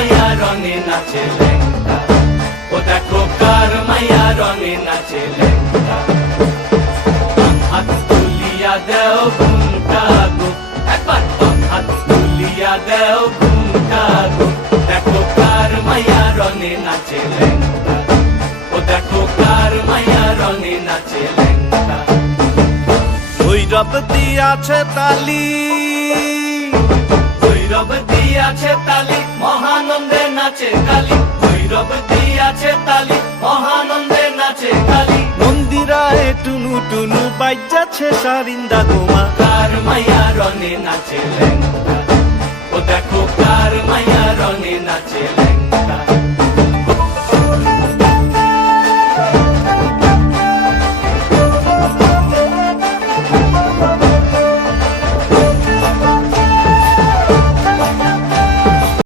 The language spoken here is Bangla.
মাইয়া রঙে নাচে লেঙ্গা, ও দেখো কার মাইয়া রঙে নাচে লেঙ্গা। হাত তুলিয়া দেও ঘুমটা গো, একবার হাত তুলিয়া দেও ঘুমটা গো, দেখো কার মাইয়া রঙে নাচে লেঙ্গা, ও দেখো কার মাইয়া রঙে নাচে লেঙ্গা। ভৈরব দিয়াছে তালি, ভৈরব দিয়াছে তালি, মহানন্দে নাচে কালী, ভৈরব দিয়াছে তালি, মহানন্দে নাচে কালী। মন্দিরায় টুনু টুনু বাজ্যাছে সারিন্দা গোমা, কার মাইয়া রঙে নাচে লেঙ্গা, ও দেখো কার মাইয়া রঙে নাচে।